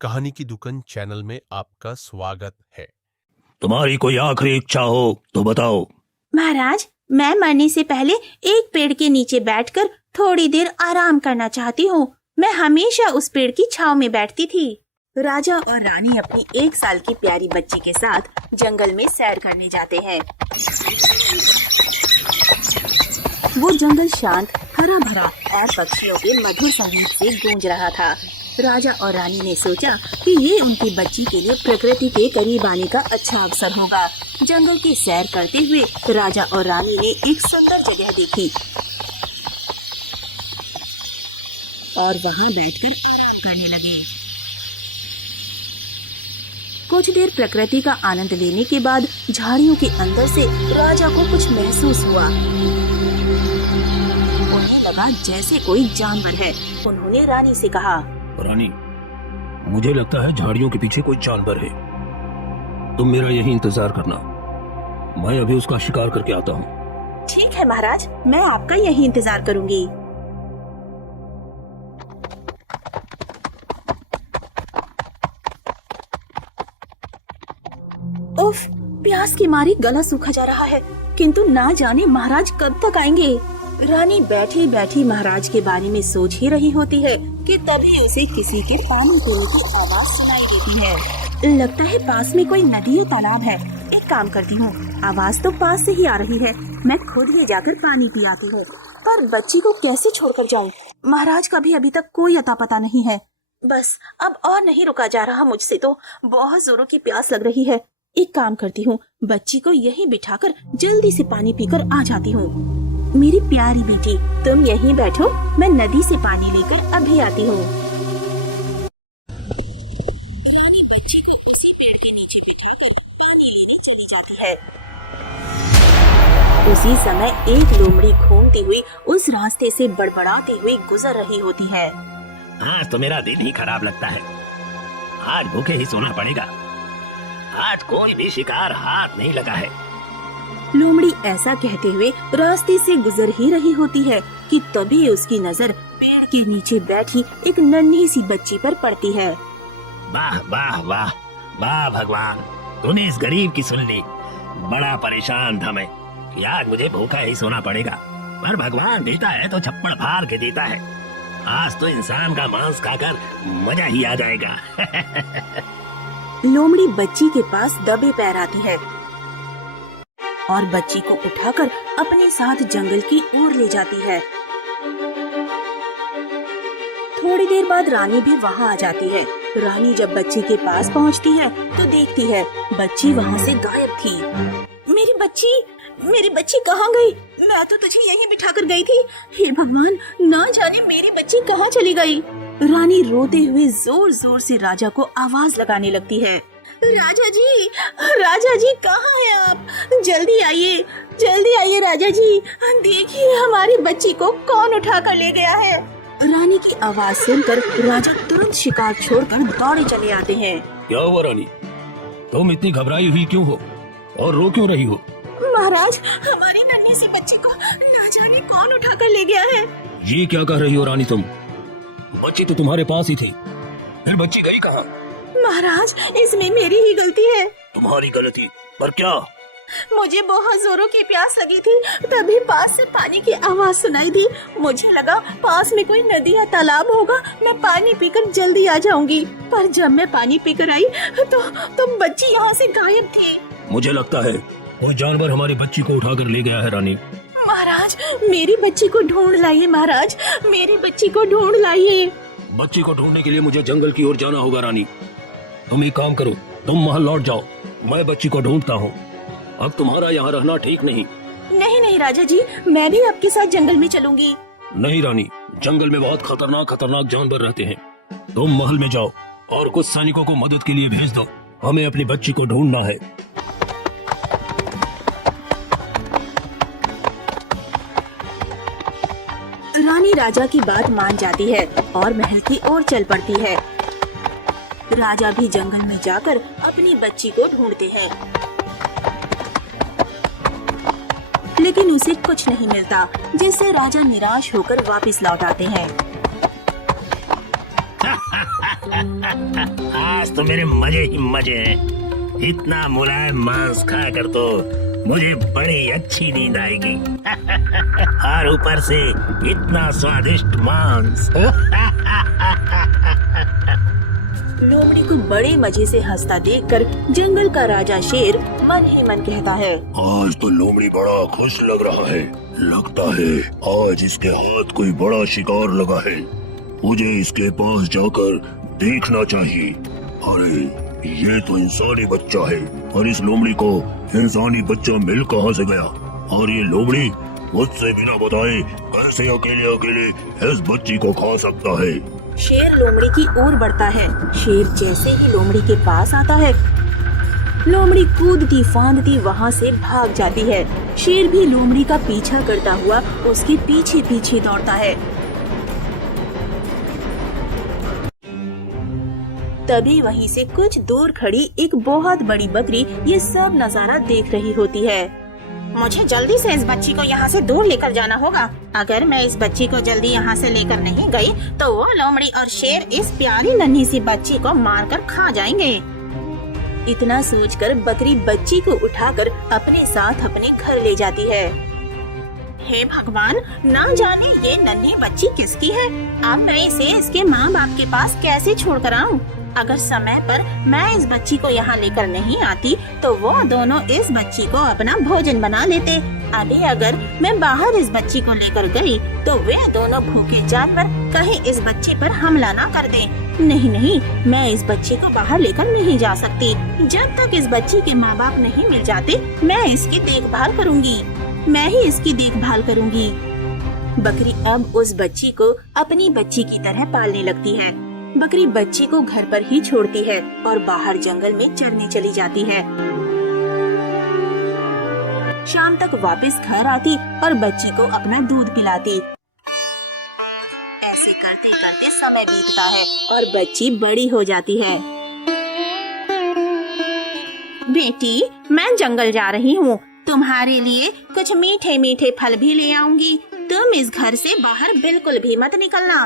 कहानी की दुकान चैनल में आपका स्वागत है। तुम्हारी कोई आखिरी इच्छा हो तो बताओ। महाराज, मैं मरने से पहले एक पेड़ के नीचे बैठकर थोड़ी देर आराम करना चाहती हूँ। मैं हमेशा उस पेड़ की छांव में बैठती थी। राजा और रानी अपनी 1 साल की प्यारी बच्ची के साथ जंगल में सैर करने जाते हैं। वो जंगल शांत, हरा भरा और पक्षियों के मधुर संगीत से गूंज रहा था। राजा और रानी ने सोचा कि ये उनकी बच्ची के लिए प्रकृति के करीब आने का अच्छा अवसर होगा। जंगल की सैर करते हुए राजा और रानी ने एक सुंदर जगह देखी और वहाँ बैठकर आराम करने लगे। कुछ देर प्रकृति का आनंद लेने के बाद झाड़ियों के अंदर से राजा को कुछ महसूस हुआ। उन्हें लगा जैसे कोई जानवर है। उन्होंने रानी से कहा, रानी, मुझे लगता है झाड़ियों के पीछे कोई जानवर है। तुम मेरा यही इंतजार करना, मैं अभी उसका शिकार करके आता हूँ। ठीक है महाराज, मैं आपका यही इंतजार करूंगी। उफ, प्यास की मारी गला सूखा जा रहा है, किंतु ना जाने महाराज कब तक आएंगे। रानी बैठी बैठी महाराज के बारे में सोच ही रही होती है कि तभी उसे किसी के पानी पीने की आवाज सुनाई देती है। लगता है पास में कोई नदी या तालाब है। एक काम करती हूँ, आवाज तो पास से ही आ रही है, मैं खुद ही जाकर पानी पी आती हूँ। पर बच्ची को कैसे छोड़कर जाऊँ? महाराज का भी अभी तक कोई अता पता नहीं है। बस अब और नहीं रुका जा रहा मुझसे, तो बहुत जोरों की प्यास लग रही है। एक काम करती हूँ, बच्ची को यहीं बिठाकर जल्दी से पानी पीकर आ जाती हूँ। मेरी प्यारी बेटी, तुम यहीं बैठो, मैं नदी से पानी लेकर अभी आती हूँ। उसी समय एक लोमड़ी घूमती हुई उस रास्ते से बड़बड़ाती हुई गुजर रही होती है। आज तो मेरा दिन ही खराब लगता है। आज भूखे ही सोना पड़ेगा। आज कोई भी शिकार हाथ नहीं लगा है। लोमड़ी ऐसा कहते हुए रास्ते से गुजर ही रही होती है कि तभी उसकी नजर पेड़ के नीचे बैठी एक नन्ही सी बच्ची पर पड़ती है। वाह वाह वाह वाह भगवान, तूने इस गरीब की सुन ली। बड़ा परेशान था मैं कि आज मुझे भूखा ही सोना पड़ेगा, पर भगवान देता है तो छप्पड़ फाड़ के देता है। आज तो इंसान का मांस खाकर मजा ही आ जाएगा। लोमड़ी बच्ची के पास दबे पैर आती है और बच्ची को उठाकर अपने साथ जंगल की ओर ले जाती है। थोड़ी देर बाद रानी भी वहाँ आ जाती है। रानी जब बच्ची के पास पहुँचती है तो देखती है बच्ची वहाँ से गायब थी। मेरी बच्ची कहाँ गई? मैं तो तुझे यहीं बिठाकर गई थी। हे भगवान, ना जाने मेरी बच्ची कहाँ चली गई। रानी रोते हुए जोर जोर से राजा को आवाज लगाने लगती है। राजा जी कहाँ हैं आप? जल्दी आइए राजा जी, देखिए हमारी बच्ची को कौन उठा कर ले गया है। रानी की आवाज सुनकर राजा तुरंत शिकार छोड़कर दौड़े चले आते हैं। क्या हुआ रानी, तुम इतनी घबराई हुई क्यों हो और रो क्यों रही हो? महाराज, हमारी नन्ही सी बच्ची को ना जाने कौन उठा कर ले गया है। ये क्या कह रही हो रानी तुम? बच्ची तो तुम्हारे पास ही थी, फिर बच्ची गई कहाँ? महाराज, इसमें मेरी ही गलती है। तुम्हारी गलती? पर क्या? मुझे बहुत जोरों की प्यास लगी थी, तभी पास से पानी की आवाज सुनाई दी। मुझे लगा पास में कोई नदी या तालाब होगा, मैं पानी पीकर जल्दी आ जाऊंगी। पर जब मैं पानी पीकर आई तो बच्ची यहाँ से गायब थी। मुझे लगता है कोई जानवर हमारी बच्ची को उठाकर ले गया है रानी। महाराज, मेरी बच्ची को ढूंढ लाइए। महाराज, मेरी बच्ची को ढूंढ लाइए। बच्ची को ढूंढने के लिए मुझे जंगल की ओर जाना होगा रानी। तुम एक काम करो, तुम महल लौट जाओ, मैं बच्ची को ढूंढता हूँ। अब तुम्हारा यहाँ रहना ठीक नहीं। नहीं राजा जी, मैं भी आपके साथ जंगल में चलूंगी। नहीं रानी, जंगल में बहुत खतरनाक जानवर रहते हैं। तुम महल में जाओ और कुछ सैनिकों को मदद के लिए भेज दो, हमें अपनी बच्ची को ढूंढना है। रानी राजा की बात मान जाती है और महल की ओर चल पड़ती है। राजा भी जंगल में जाकर अपनी बच्ची को ढूंढते हैं, लेकिन उसे कुछ नहीं मिलता, जिससे राजा निराश होकर वापस लौट आते हैं। आज तो मेरे मजे ही मजे हैं। इतना मुलायम मांस खाकर तो मुझे बड़ी अच्छी नींद आएगी। और ऊपर से इतना स्वादिष्ट मांस। लोमड़ी को बड़े मजे से हंसता देखकर जंगल का राजा शेर मन ही मन कहता है, आज तो लोमड़ी बड़ा खुश लग रहा है। लगता है आज इसके हाथ कोई बड़ा शिकार लगा है। मुझे इसके पास जाकर देखना चाहिए। अरे ये तो इंसानी बच्चा है, और इस लोमड़ी को इंसानी बच्चा मिल कहाँ से गया? और ये लोमड़ी मुझसे बिना बताए कैसे अकेले अकेले इस बच्ची को खा सकता है? शेर लोमड़ी की ओर बढ़ता है। शेर जैसे ही लोमड़ी के पास आता है, लोमड़ी कूदती फांदती वहाँ से भाग जाती है। शेर भी लोमड़ी का पीछा करता हुआ उसके पीछे पीछे दौड़ता है। तभी वहीं से कुछ दूर खड़ी एक बहुत बड़ी बकरी ये सब नजारा देख रही होती है। मुझे जल्दी से इस बच्ची को यहाँ से दूर लेकर जाना होगा। अगर मैं इस बच्ची को जल्दी यहाँ से लेकर नहीं गई तो वो लोमड़ी और शेर इस प्यारी नन्ही सी बच्ची को मारकर खा जाएंगे। इतना सोचकर बकरी बच्ची को उठाकर अपने साथ अपने घर ले जाती है। हे भगवान, ना जाने ये नन्ही बच्ची किसकी है। अब मैं इसे इसके माँ बाप के पास कैसे छोड़कर आऊं? अगर समय पर मैं इस बच्ची को यहाँ लेकर नहीं आती तो वो दोनों इस बच्ची को अपना भोजन बना लेते। अभी अगर मैं बाहर इस बच्ची को लेकर गई तो वे दोनों भूखे जानवर कहीं इस बच्ची पर हमला ना कर दें। नहीं नहीं, मैं इस बच्ची को बाहर लेकर नहीं जा सकती। जब तक इस बच्ची के माँ बाप नहीं मिल जाते मैं इसकी देखभाल करूँगी। मैं ही इसकी देखभाल करूँगी। बकरी अब उस बच्ची को अपनी बच्ची की तरह पालने लगती है। बकरी बच्ची को घर पर ही छोड़ती है और बाहर जंगल में चरने चली जाती है। शाम तक वापस घर आती और बच्ची को अपना दूध पिलाती। ऐसे करते करते समय बीतता है और बच्ची बड़ी हो जाती है। बेटी, मैं जंगल जा रही हूँ। तुम्हारे लिए कुछ मीठे मीठे फल भी ले आऊंगी। तुम इस घर से बाहर बिल्कुल भी मत निकलना।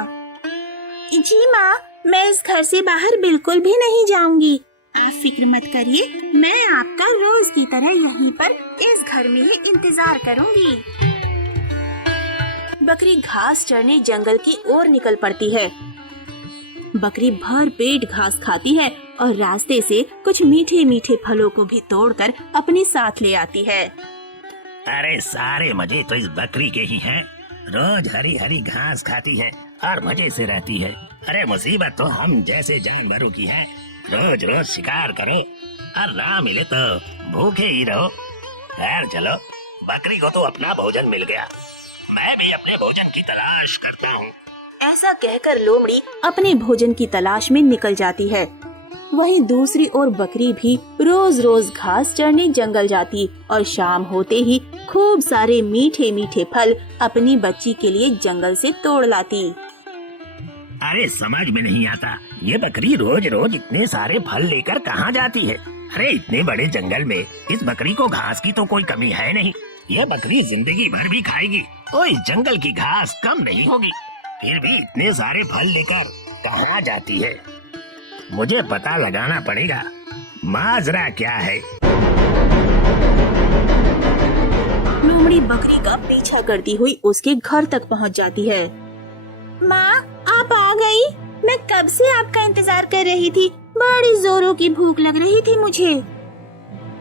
जी माँ, मैं इस घर से बाहर बिल्कुल भी नहीं जाऊंगी। आप फिक्र मत करिए, मैं आपका रोज की तरह यहीं पर इस घर में ही इंतजार करूंगी। बकरी घास चरने जंगल की ओर निकल पड़ती है। बकरी भर पेट घास खाती है और रास्ते से कुछ मीठे मीठे फलों को भी तोड़कर अपने साथ ले आती है। अरे सारे मजे तो इस बकरी के ही हैं। रोज हरी हरी घास खाती है और मजे से रहती है। अरे मुसीबत तो हम जैसे जानवरों की है। रोज रोज शिकार करो और ना मिले तो भूखे ही रहो। खैर चलो, बकरी को तो अपना भोजन मिल गया। मैं भी अपने भोजन की तलाश करता हूँ। ऐसा कहकर लोमड़ी अपने भोजन की तलाश में निकल जाती है। वहीं दूसरी ओर बकरी भी रोज रोज घास चरने जंगल जाती और शाम होते ही खूब सारे मीठे मीठे फल अपनी बच्ची के लिए जंगल से तोड़ लाती। अरे समझ में नहीं आता, ये बकरी रोज रोज इतने सारे फल लेकर कहाँ जाती है? अरे इतने बड़े जंगल में इस बकरी को घास की तो कोई कमी है नहीं। ये बकरी जिंदगी भर भी खाएगी तो इस जंगल की घास कम नहीं होगी। फिर भी इतने सारे फल लेकर कहाँ जाती है? मुझे पता लगाना पड़ेगा माजरा क्या है। लोमड़ी बकरी का पीछा करती हुई उसके घर तक पहुंच जाती है। माँ, आप आ गई? मैं कब से आपका इंतजार कर रही थी। बड़ी जोरों की भूख लग रही थी मुझे।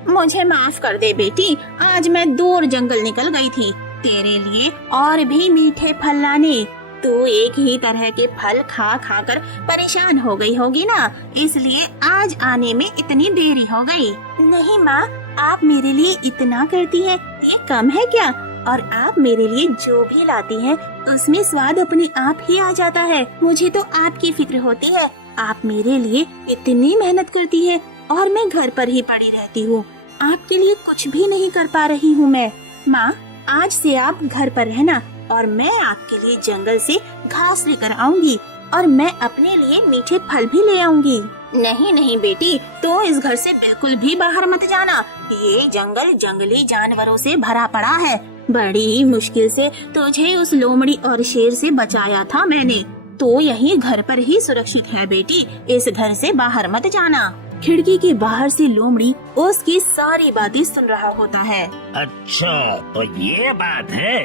मुझे माफ कर दे बेटी, आज मैं दूर जंगल निकल गई थी तेरे लिए और भी मीठे फल लाने। तू एक ही तरह के फल खा खा कर परेशान हो गई होगी ना, इसलिए आज आने में इतनी देरी हो गई। नहीं माँ, आप मेरे लिए इतना करती हैं, ये कम है क्या? और आप मेरे लिए जो भी लाती हैं, उसमें स्वाद अपने आप ही आ जाता है। मुझे तो आपकी फिक्र होती है। आप मेरे लिए इतनी मेहनत करती हैं और मैं घर पर ही पड़ी रहती हूँ। आपके लिए कुछ भी नहीं कर पा रही हूँ मैं। माँ, आज से आप घर पर रहना और मैं आपके लिए जंगल से घास लेकर आऊंगी और मैं अपने लिए मीठे फल भी ले आऊंगी। नहीं नहीं बेटी, तो इस घर से बिल्कुल भी बाहर मत जाना। ये जंगल जंगली जानवरों से भरा पड़ा है। बड़ी ही मुश्किल से तुझे उस लोमड़ी और शेर से बचाया था मैंने। तो यही घर पर ही सुरक्षित है बेटी, इस घर से बाहर मत जाना। खिड़की के बाहर से लोमड़ी उसकी सारी बातें सुन रहा होता है। अच्छा तो ये बात है,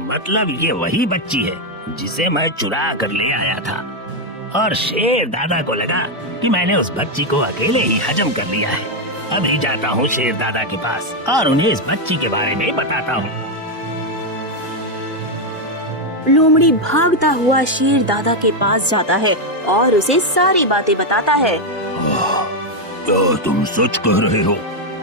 मतलब ये वही बच्ची है जिसे मैं चुरा कर ले आया था, और शेर दादा को लगा कि मैंने उस बच्ची को अकेले ही हजम कर लिया है। अभी जाता हूँ शेर दादा के पास और उन्हें इस बच्ची के बारे में बताता हूँ। लोमड़ी भागता हुआ शेर दादा के पास जाता है और उसे सारी बातें बताता है। क्या तुम सच कह रहे हो?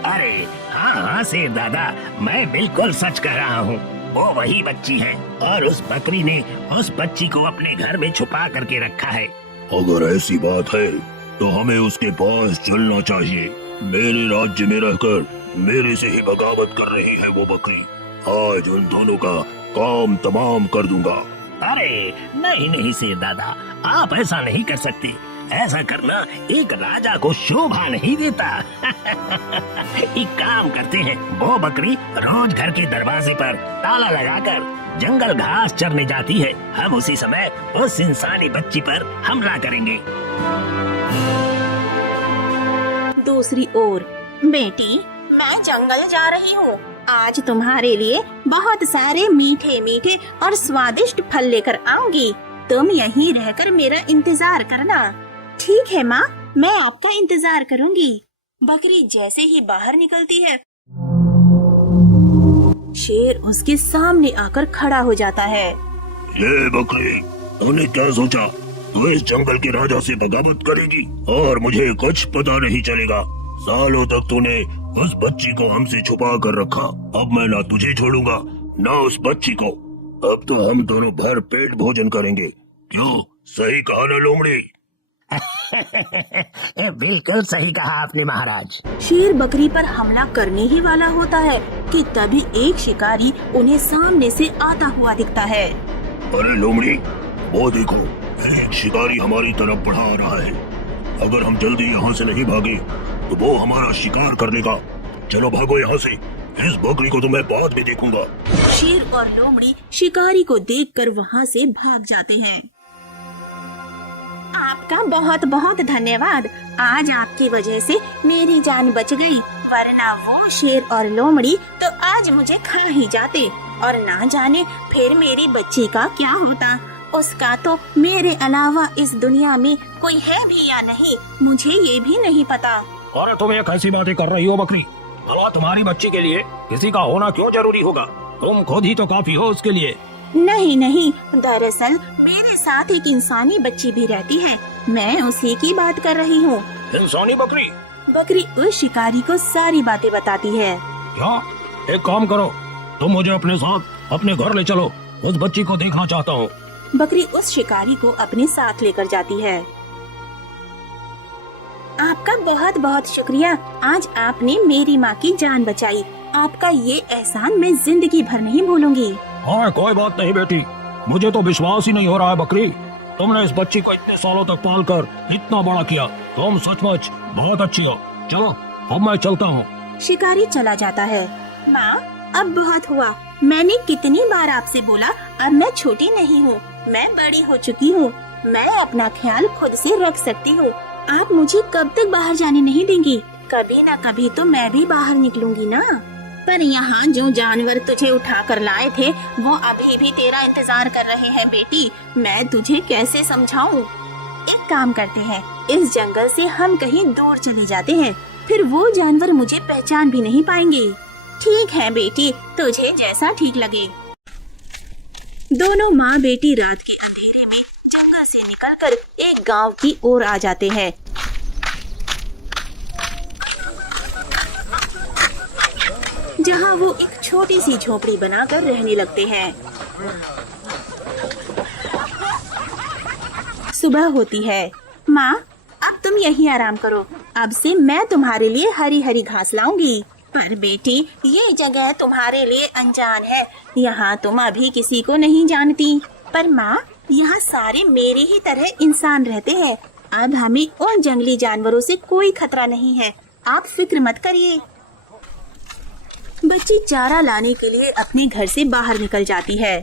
अरे हाँ शेर दादा, मैं बिल्कुल सच कह रहा हूँ। वो वही बच्ची है और उस बकरी ने उस बच्ची को अपने घर में छुपा करके रखा है। अगर ऐसी बात है तो हमें उसके पास चलना चाहिए। मेरे राज्य में रहकर मेरे से ही बगावत कर रही है वो बकरी। आज उन दोनों का काम तमाम कर दूंगा। अरे नहीं नहीं शेर दादा, आप ऐसा नहीं कर सकते। ऐसा करना एक राजा को शोभा नहीं देता। एक काम करते हैं, वो बकरी रोज घर के दरवाजे पर ताला लगाकर जंगल घास चरने जाती है। हम उसी समय उस इंसानी बच्ची पर हमला करेंगे। दूसरी ओर, बेटी मैं जंगल जा रही हूँ। आज तुम्हारे लिए बहुत सारे मीठे मीठे और स्वादिष्ट फल लेकर आऊंगी। तुम यहीं रहकर मेरा इंतजार करना। ठीक है माँ, मैं आपका इंतजार करूंगी। बकरी जैसे ही बाहर निकलती है, शेर उसके सामने आकर खड़ा हो जाता है। ये बकरी, तूने क्या सोचा? तू इस जंगल के राजा से बगावत करेगी और मुझे कुछ पता नहीं चलेगा। सालों तक तूने उस बच्ची को हमसे छुपा कर रखा। अब मैं ना तुझे छोड़ूंगा ना उस बच्ची को। अब तो हम दोनों भर पेट भोजन करेंगे। क्यों, सही कहा ना लोमड़ी? बिल्कुल सही कहा आपने महाराज। शेर बकरी पर हमला करने ही वाला होता है कि तभी एक शिकारी उन्हें सामने से आता हुआ दिखता है। अरे लोमड़ी, वो देखो, एक शिकारी हमारी तरफ बढ़ा आ रहा है। अगर हम जल्दी यहाँ से नहीं भागे तो वो हमारा शिकार कर लेगा। चलो भागो यहाँ से, इस बकरी को तो मैं बाद में देखूंगा। शेर और लोमड़ी शिकारी को देखकर वहाँ से भाग जाते हैं। आपका बहुत बहुत धन्यवाद। आज आपकी वजह से मेरी जान बच गई, वरना वो शेर और लोमड़ी तो आज मुझे खा ही जाते और ना जाने फिर मेरी बच्ची का क्या होता। उसका तो मेरे अलावा इस दुनिया में कोई है भी या नहीं, मुझे ये भी नहीं पता। और तुम ये कैसी बातें कर रही हो बकरी? भला तुम्हारी बच्ची के लिए किसी का होना क्यों जरूरी होगा? तुम खुद ही तो काफी हो उसके लिए। नहीं नहीं, दरअसल मेरे साथ एक इंसानी बच्ची भी रहती है, मैं उसी की बात कर रही हूँ। इंसानी बकरी? बकरी उस शिकारी को सारी बातें बताती है। क्या? एक काम करो, तुम मुझे अपने साथ अपने घर ले चलो, उस बच्ची को देखना चाहता हूँ। बकरी उस शिकारी को अपने साथ लेकर जाती है। आपका बहुत बहुत शुक्रिया, आज आपने मेरी माँ की जान बचाई। आपका ये एहसान मैं जिंदगी भर नहीं भूलूंगी। हाँ कोई बात नहीं बेटी, मुझे तो विश्वास ही नहीं हो रहा है बकरी, तुमने इस बच्ची को इतने सालों तक पाल कर इतना बड़ा किया। तुम सचमुच बहुत अच्छी हो। चलो अब मैं चलता हूँ। शिकारी चला जाता है। माँ अब बहुत हुआ, मैंने कितनी बार आपसे बोला, अब मैं छोटी नहीं हूँ, मैं बड़ी हो चुकी हूँ, मैं अपना ख्याल खुद से रख सकती हूँ। आप मुझे कब तक बाहर जाने नहीं देंगी? कभी न कभी तो मैं भी बाहर निकलूंगी ना। पर यहाँ जो जानवर तुझे उठा कर लाए थे वो अभी भी तेरा इंतजार कर रहे हैं बेटी, मैं तुझे कैसे समझाऊं? एक काम करते हैं, इस जंगल से हम कहीं दूर चले जाते हैं, फिर वो जानवर मुझे पहचान भी नहीं पाएंगे। ठीक है बेटी, तुझे जैसा ठीक लगे। दोनों माँ बेटी रात के अंधेरे में जंगल से निकलकर एक गांव की ओर आ जाते हैं। जहाँ वो एक छोटी सी झोपड़ी बनाकर रहने लगते हैं। सुबह होती है। माँ अब तुम यहीं आराम करो, अब से मैं तुम्हारे लिए हरी हरी घास लाऊंगी। पर बेटी ये जगह तुम्हारे लिए अनजान है, यहाँ तुम अभी किसी को नहीं जानती। पर माँ यहाँ सारे मेरे ही तरह इंसान रहते हैं, अब हमें उन जंगली जानवरों से कोई खतरा नहीं है, आप फिक्र मत करिए। बच्ची चारा लाने के लिए अपने घर से बाहर निकल जाती है।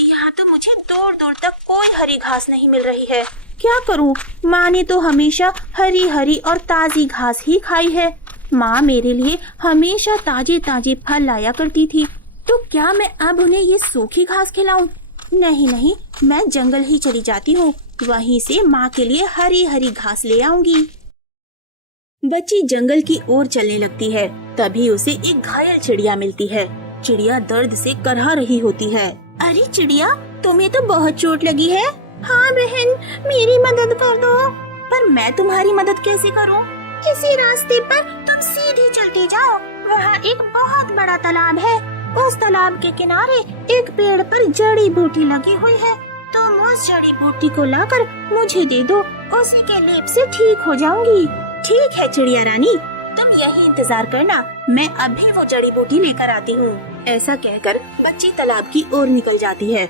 यहाँ तो मुझे दूर दूर तक कोई हरी घास नहीं मिल रही है। क्या करूँ? माँ ने तो हमेशा हरी हरी और ताजी घास ही खाई है। माँ मेरे लिए हमेशा ताजे ताजे फल लाया करती थी, तो क्या मैं अब उन्हें ये सूखी घास खिलाऊं? नहीं नहीं, मैं जंगल ही चली जाती हूँ, वहीं से माँ के लिए हरी हरी घास ले आऊंगी। बच्ची जंगल की ओर चलने लगती है। तभी उसे एक घायल चिड़िया मिलती है। चिड़िया दर्द से करहा रही होती है। अरे चिड़िया, तुम्हें तो बहुत चोट लगी है। हाँ बहन, मेरी मदद कर दो। पर मैं तुम्हारी मदद कैसे करूँ? इसी रास्ते पर तुम सीधे चलते जाओ, वहाँ एक बहुत बड़ा तालाब है। उस तालाब के किनारे एक पेड़ पर जड़ी बूटी लगी हुई है। तुम उस जड़ी बूटी को लाकर मुझे दे दो, उसी के लेप से ठीक हो जाऊंगी। ठीक है चिड़िया रानी, तुम यही इंतजार करना, मैं अभी वो जड़ी बूटी लेकर आती हूँ। ऐसा कहकर बच्ची तालाब की ओर निकल जाती है।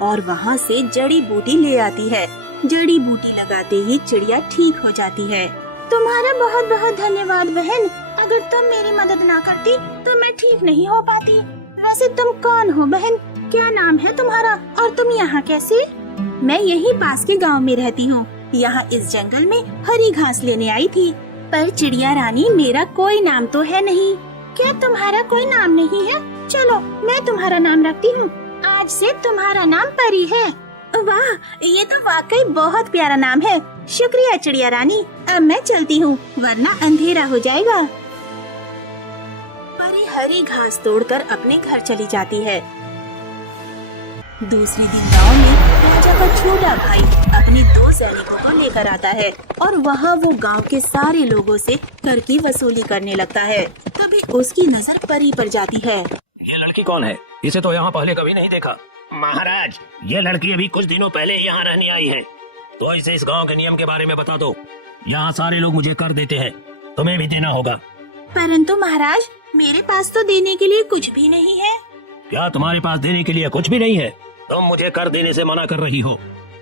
और वहाँ से जड़ी बूटी ले आती है। जड़ी बूटी लगाते ही चिड़िया ठीक हो जाती है। तुम्हारा बहुत बहुत धन्यवाद बहन, अगर तुम मेरी मदद ना करती तो मैं ठीक नहीं हो पाती। वैसे तुम कौन हो बहन? क्या नाम है तुम्हारा और तुम यहाँ कैसे? मैं यहीं पास के गांव में रहती हूँ। यहाँ इस जंगल में हरी घास लेने आई थी। पर चिड़िया रानी, मेरा कोई नाम तो है नहीं। क्या तुम्हारा कोई नाम नहीं है? चलो मैं तुम्हारा नाम रखती हूँ, आज से तुम्हारा नाम परी है। वाह, ये तो वाकई बहुत प्यारा नाम है। शुक्रिया चिड़िया रानी, अब मैं चलती हूँ वरना अंधेरा हो जाएगा। परी हरी घास तोड़कर अपने घर चली जाती है। दूसरे दिन गांव में राजा का छोटा भाई अपने 2 सैनिकों को लेकर आता है और वहाँ वो गांव के सारे लोगों से कर की वसूली करने लगता है। तभी उसकी नजर परी पर जाती है। ये लड़की कौन है? इसे तो यहाँ पहले कभी नहीं देखा। महाराज, ये लड़की अभी कुछ दिनों पहले यहाँ रहने आई है, तो इसे इस गांव के नियम के बारे में बता दो। यहाँ सारे लोग मुझे कर देते हैं, तुम्हें भी देना होगा। परंतु महाराज, मेरे पास तो देने के लिए कुछ भी नहीं है। क्या तुम्हारे पास देने के लिए कुछ भी नहीं है? तुम मुझे कर देने से मना कर रही हो।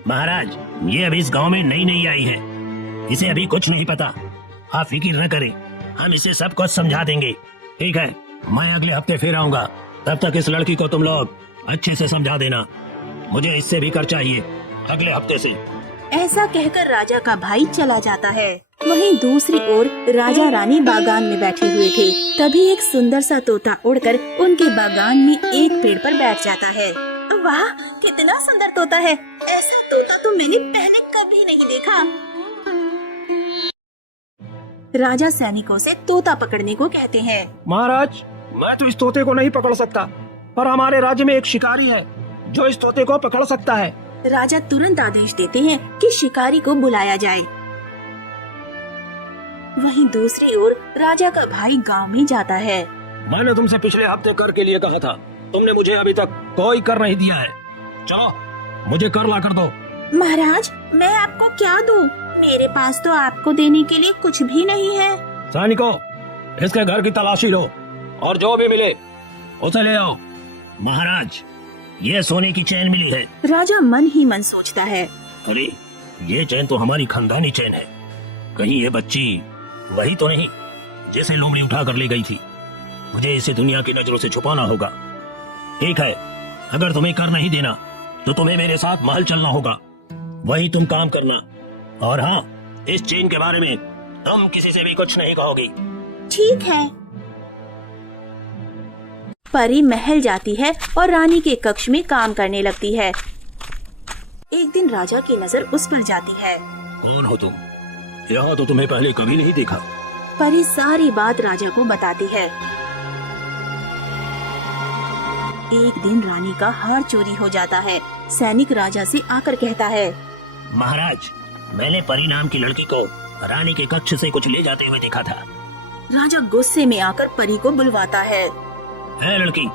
महाराज, ये अभी इस गांव में नई नई आई है, इसे अभी कुछ नहीं पता। आप फिक्र न करें, हम इसे सब कुछ समझा देंगे। ठीक है, मैं अगले हफ्ते फिर आऊंगा, तब तक इस लड़की को तुम लोग अच्छे से समझा देना। मुझे इससे भी कर चाहिए अगले हफ्ते से। ऐसा कहकर राजा का भाई चला जाता है। वहीं दूसरी ओर राजा रानी बागान में बैठे हुए थे। तभी एक सुंदर सा तोता उड़कर उनके बागान में एक पेड़ पर बैठ जाता है। वाह, कितना सुंदर तोता है। ऐसा तोता तो मैंने पहले कभी नहीं देखा। राजा सैनिकों से तोता पकड़ने को कहते हैं। महाराज, मैं तो इस तोते को नहीं पकड़ सकता, पर हमारे राज्य में एक शिकारी है जो इस तोते को पकड़ सकता है। राजा तुरंत आदेश देते हैं कि शिकारी को बुलाया जाए। वहीं दूसरी ओर राजा का भाई गांव में जाता है। मैंने तुमसे पिछले हफ्ते कर के लिए कहा था, तुमने मुझे अभी तक कोई कर नहीं दिया है। चलो मुझे कर ला कर दो। महाराज, मैं आपको क्या दूं? मेरे पास तो आपको देने के लिए कुछ भी नहीं है। सैनिकों, इसके घर की तलाशी लो और जो भी मिले उसे ले आओ। महाराज, ये सोने की चैन मिली है। राजा मन ही मन सोचता है, अरे ये चैन तो हमारी खानदानी चैन है, कहीं ये बच्ची वही तो नहीं जिसे लोमड़ी उठा कर ले गई थी। मुझे इसे दुनिया की नजरों से छुपाना होगा। ठीक है, अगर तुम्हें कर नहीं देना तो तुम्हें मेरे साथ महल चलना होगा, वही तुम काम करना। और हाँ, इस चेन के बारे में तुम किसी से भी कुछ नहीं कहोगी। ठीक है। परी महल जाती है और रानी के कक्ष में काम करने लगती है। एक दिन राजा की नजर उस पर जाती है। कौन हो तुम? यहाँ तो तुम्हें पहले कभी नहीं देखा। परी सारी बात राजा को बताती है। एक दिन रानी का हार चोरी हो जाता है। सैनिक राजा से आकर कहता है, महाराज, मैंने परी नाम की लड़की को रानी के कक्ष से कुछ ले जाते हुए देखा था। राजा गुस्से में आकर परी को बुलवाता है। है लड़की,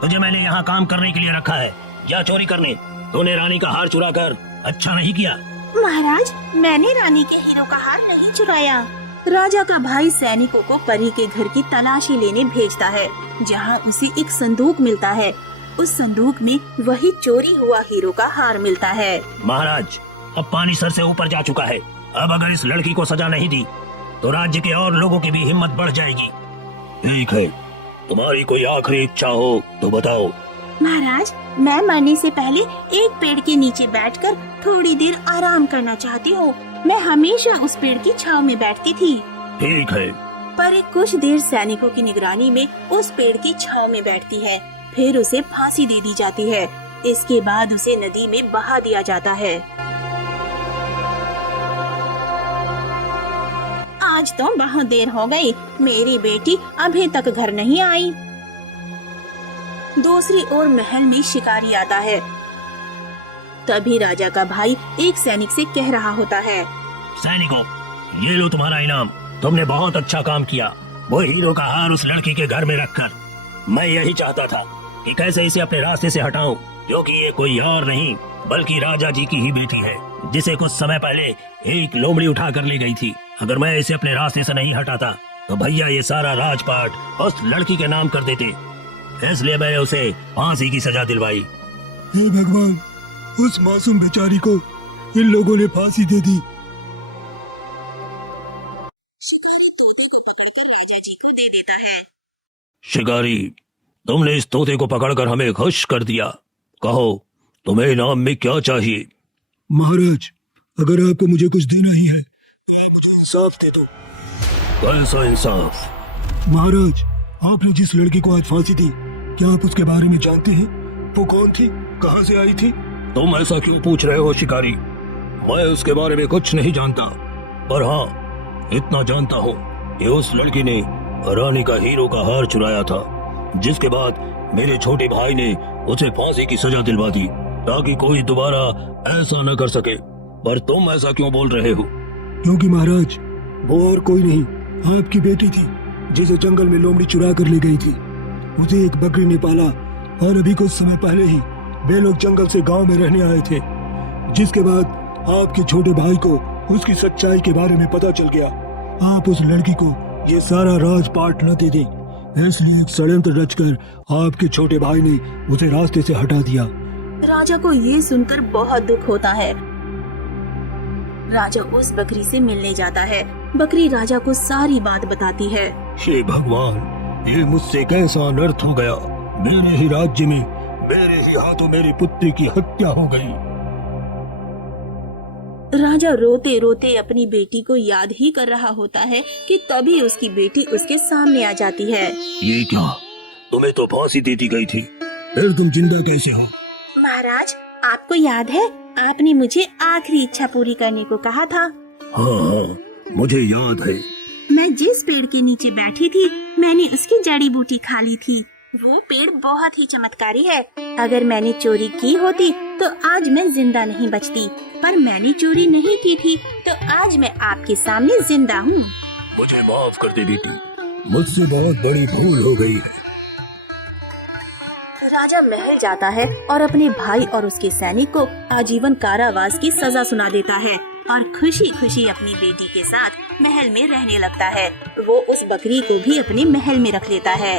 तुझे मैंने यहाँ काम करने के लिए रखा है या चोरी करने? तूने रानी का हार चुरा कर अच्छा नहीं किया। महाराज, मैंने रानी के हीरो का हार नहीं चुराया। राजा का भाई सैनिकों को परी के घर की तलाशी लेने भेजता है, जहाँ उसे एक संदूक मिलता है। उस संदूक में वही चोरी हुआ हीरो का हार मिलता है। महाराज, अब पानी सर से ऊपर जा चुका है। अब अगर इस लड़की को सजा नहीं दी तो राज्य के और लोगों की भी हिम्मत बढ़ जाएगी। ठीक है, तुम्हारी कोई आखिरी इच्छा हो तो बताओ। महाराज, मैं मरने से पहले एक पेड़ के नीचे बैठकर थोड़ी देर आराम करना चाहती हूँ। मैं हमेशा उस पेड़ की छांव में बैठती थी। ठीक है। पर कुछ देर सैनिकों की निगरानी में उस पेड़ की छांव में बैठती है, फिर उसे फांसी दे दी जाती है। इसके बाद उसे नदी में बहा दिया जाता है। आज तो बहुत देर हो गई, मेरी बेटी अभी तक घर नहीं आई। दूसरी ओर महल में शिकारी आता है। तभी राजा का भाई एक सैनिक से कह रहा होता है, सैनिकों, ये लो तुम्हारा इनाम। तुमने बहुत अच्छा काम किया। वो हीरो का हार उस लड़की के घर में रखकर मैं यही चाहता था कि कैसे इसे अपने रास्ते से हटाऊं, जो कि ये कोई और नहीं बल्कि राजा जी की ही बेटी है, जिसे कुछ समय पहले एक लोमड़ी उठा कर ले गई थी। अगर मैं इसे अपने रास्ते से नहीं हटाता तो भैया ये सारा राजपाट उस लड़की के नाम कर देते। इसलिए मैंने उसे फांसी की सजा दिलवाई। हे भगवान, उस मासूम बेचारी को इन लोगों ने फांसी दे दी। शिकारी, तुमने इस तोते को पकड़कर हमें खुश कर दिया। कहो, तुम्हें इनाम में क्या चाहिए? महाराज, अगर आपको मुझे कुछ देना ही है तो मुझे इंसाफ दे दो। कैसा इंसाफ? महाराज, आपने जिस लड़की को आज फांसी दी, क्या आप उसके बारे में जानते हैं? वो कौन थी, कहाँ से आई थी? तुम ऐसा क्यों पूछ रहे हो शिकारी? मैं उसके बारे में कुछ नहीं जानता, पर हाँ इतना जानता हूँ कि उस लड़की ने रानी का हीरो का हार चुराया था, जिसके बाद मेरे छोटे भाई ने उसे फांसी की सजा दिलवा दी ताकि कोई दोबारा ऐसा न कर सके। पर तुम ऐसा क्यों बोल रहे हो? क्योंकि महाराज, वो और कोई नहीं, आपकी बेटी थी, जिसे जंगल में लोमड़ी चुरा कर ले गई थी। उसे एक बकरी ने पाला और अभी कुछ समय पहले ही वे लोग जंगल से गांव में रहने आए थे, जिसके बाद आपके छोटे भाई को उसकी सच्चाई के बारे में पता चल गया। आप उस लड़की को ये सारा राजपाट न दे दें, इसलिए एक षड्यंत्र रचकर आपके छोटे भाई ने उसे रास्ते से हटा दिया। राजा को ये सुनकर बहुत दुख होता है। राजा उस बकरी से मिलने जाता है। बकरी राजा को सारी बात बताती है। हे भगवान, ये मुझसे कैसा अनर्थ हो गया। मेरे ही राज्य में मेरे ही हाथों मेरी पुत्री की हत्या हो गई। राजा रोते रोते अपनी बेटी को याद ही कर रहा होता है कि तभी उसकी बेटी उसके सामने आ जाती है। ये क्या? तुम्हें तो फांसी दे दी गई थी, फिर तुम जिंदा कैसे हो? महाराज, आपको याद है, आपने मुझे आखिरी इच्छा पूरी करने को कहा था। हाँ, मुझे याद है। मैं जिस पेड़ के नीचे बैठी थी, मैंने उसकी जड़ी बूटी खा ली थी। वो पेड़ बहुत ही चमत्कारी है। अगर मैंने चोरी की होती तो आज मैं जिंदा नहीं बचती, पर मैंने चोरी नहीं की थी तो आज मैं आपके सामने जिंदा हूँ। मुझे माफ कर दे बेटी, मुझसे बहुत बड़ी भूल हो गई है। राजा महल जाता है और अपने भाई और उसके सैनिक को आजीवन कारावास की सजा सुना देता है और खुशी खुशी अपनी बेटी के साथ महल में रहने लगता है। वो उस बकरी को भी अपने महल में रख लेता है।